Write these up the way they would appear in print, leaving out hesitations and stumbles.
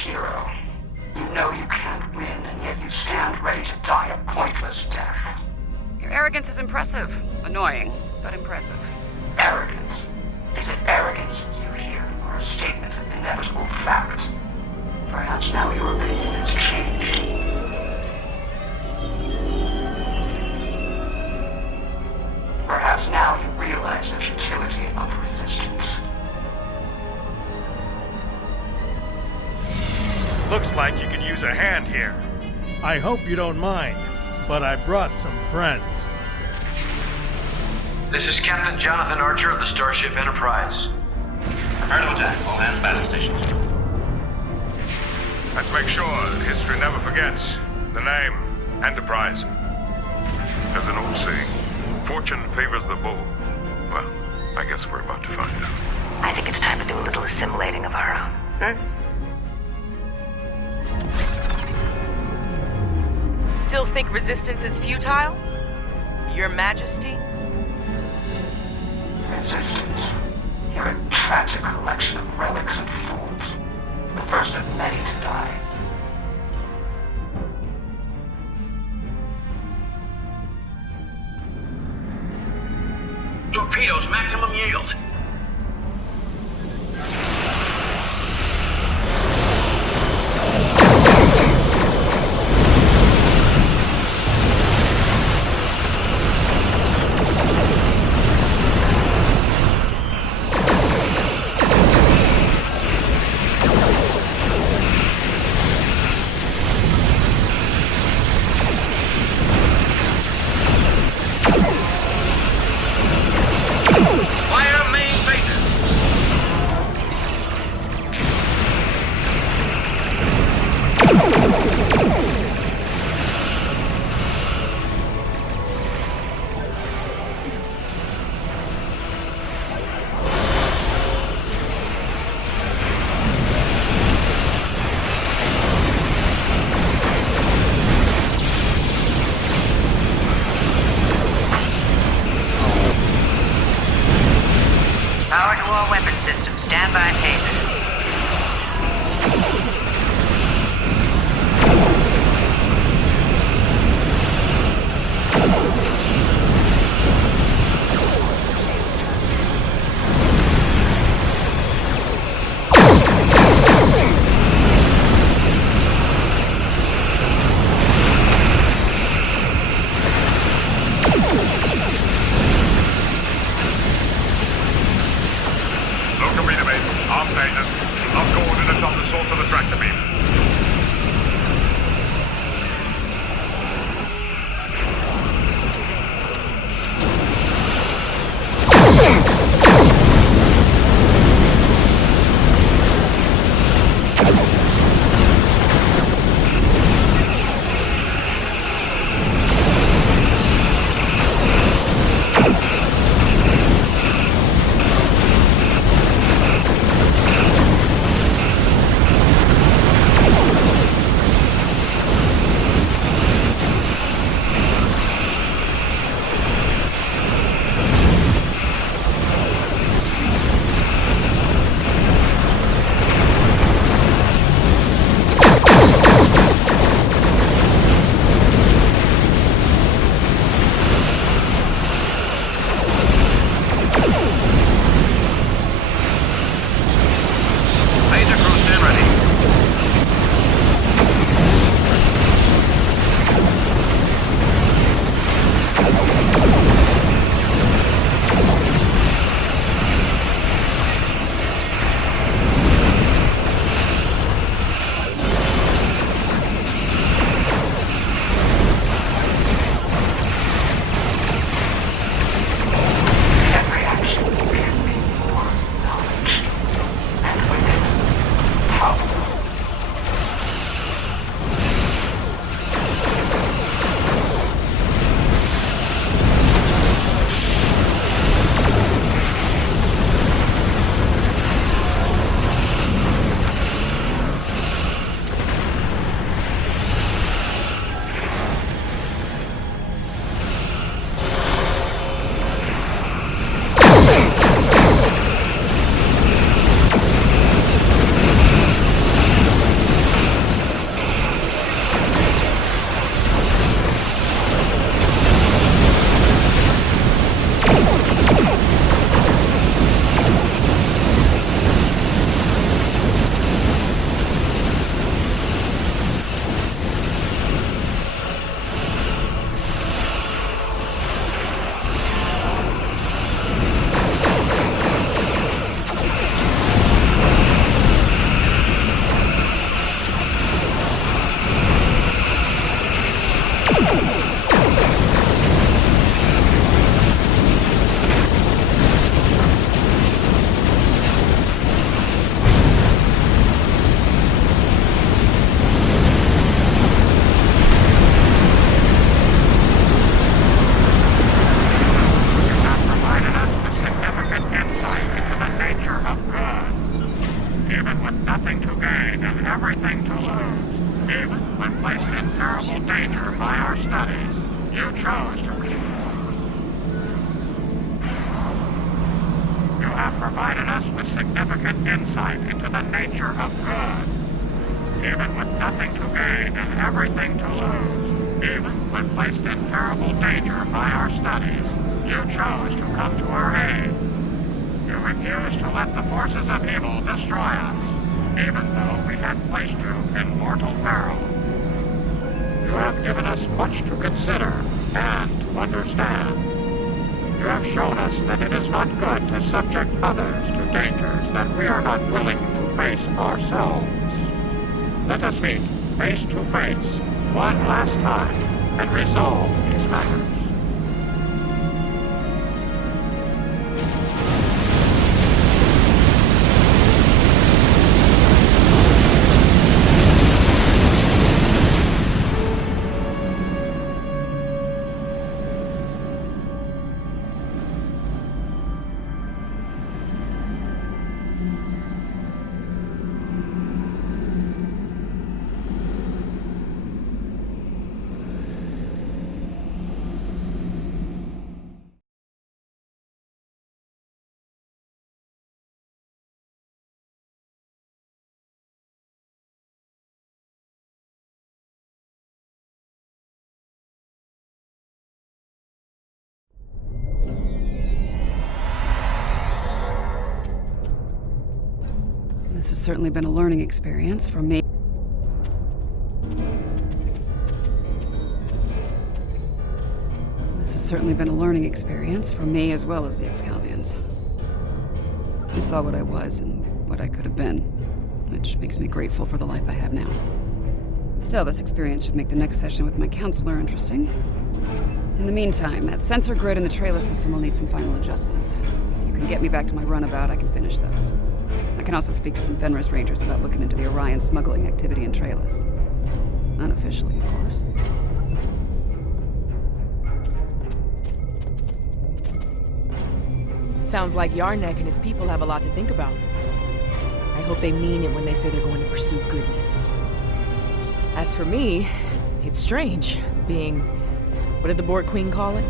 hero. You know you can't win, and yet you stand ready to die a pointless death. Your arrogance is impressive. Annoying, but impressive. Arrogance? Is it arrogance you hear, or a statement of inevitable fact? Perhaps now your opinion has changed. Perhaps now you realize the futility of resistance. Looks like you could use a hand here. I hope you don't mind, but I brought some friends. This is Captain Jonathan Archer of the Starship Enterprise. Prepare to attack. All hands battle stations. Let's make sure that history never forgets the name Enterprise. There's an old saying, fortune favors the bold. Well, I guess we're about to find out. I think it's time to do a little assimilating of our own. Still think resistance is futile? Your Majesty? Resistance. You're a tragic collection of relics and fools. The first of many to die. Torpedoes, maximum yield. Power to all weapon systems. Stand by taser. Locomotive mate, arm tasers. Lock coordinates on the source of the tractor beam. even with nothing to gain and everything to lose, even when placed in terrible danger by our studies, you chose to keep. You have provided us with significant insight into the nature of good. Even with nothing to gain and everything to lose, even when placed in terrible danger by our studies, you chose to come to our aid. You refused to let the forces of evil destroy us, even though we had placed you in mortal peril. You have given us much to consider and to understand. You have shown us that it is not good to subject others to dangers that we are not willing to face ourselves. Let us meet face to face one last time and resolve these matters. This has certainly been a learning experience for me. This has certainly been a learning experience for me as well as the Excalbians. I saw what I was and what I could have been, which makes me grateful for the life I have now. Still, this experience should make the next session with my counselor interesting. In the meantime, that sensor grid in the Trayla system will need some final adjustments. If you can get me back to my runabout, I can finish those. I can also speak to some Fenris Rangers about looking into the Orion smuggling activity in Traylis. Unofficially, of course. Sounds like Yarnek and his people have a lot to think about. I hope they mean it when they say they're going to pursue goodness. As for me, it's strange, being... what did the Borg Queen call it?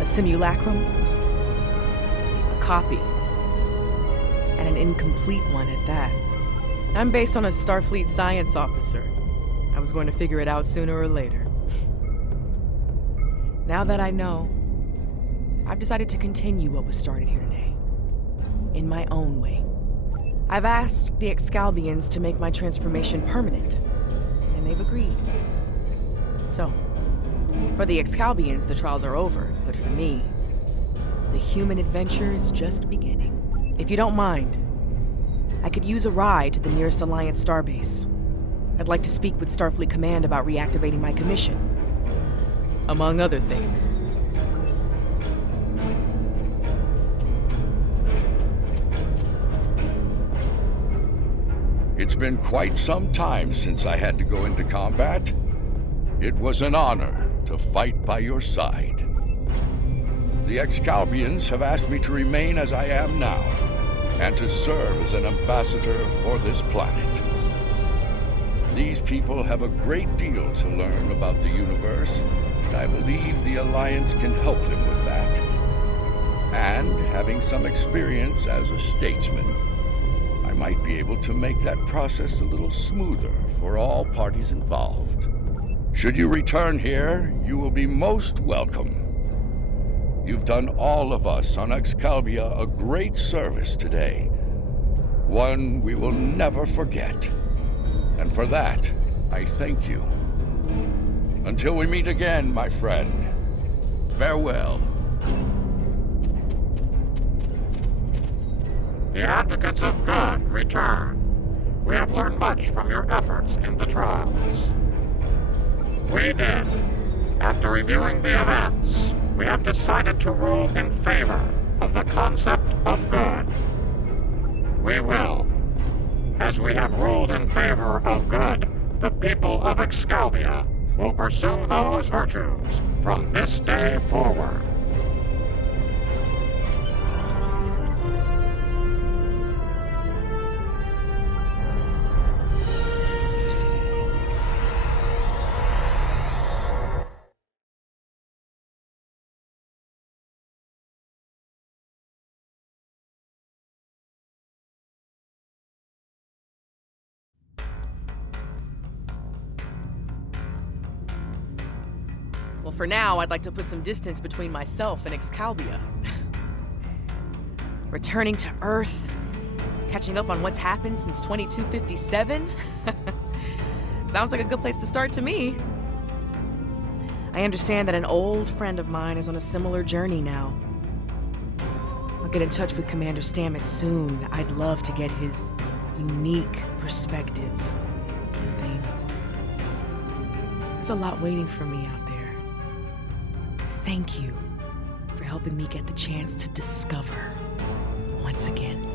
A simulacrum? A copy. And an incomplete one at that. I'm based on a Starfleet science officer. I was going to figure it out sooner or later. Now that I know, I've decided to continue what was started here today. In my own way. I've asked the Excalbians to make my transformation permanent, and they've agreed. So, for the Excalbians, the trials are over, but for me, the human adventure is just beginning. If you don't mind, I could use a ride to the nearest Alliance starbase. I'd like to speak with Starfleet Command about reactivating my commission. Among other things. It's been quite some time since I had to go into combat. It was an honor to fight by your side. The Excalbians have asked me to remain as I am now, and to serve as an ambassador for this planet. These people have a great deal to learn about the universe, and I believe the Alliance can help them with that. And having some experience as a statesman, I might be able to make that process a little smoother for all parties involved. Should you return here, you will be most welcome. You've done all of us on Excalbia a great service today. One we will never forget. And for that, I thank you. Until we meet again, my friend. Farewell. The advocates of good return. We have learned much from your efforts in the trials. We did. After reviewing the events, we have decided to rule in favor of the concept of good. We will. As we have ruled in favor of good, the people of Excalbia will pursue those virtues from this day forward. Well, for now, I'd like to put some distance between myself and Excalibur. Returning to Earth, catching up on what's happened since 2257? Sounds like a good place to start to me. I understand that an old friend of mine is on a similar journey now. I'll get in touch with Commander Stamets soon. I'd love to get his unique perspective on things. There's a lot waiting for me out there. Thank you for helping me get the chance to discover once again.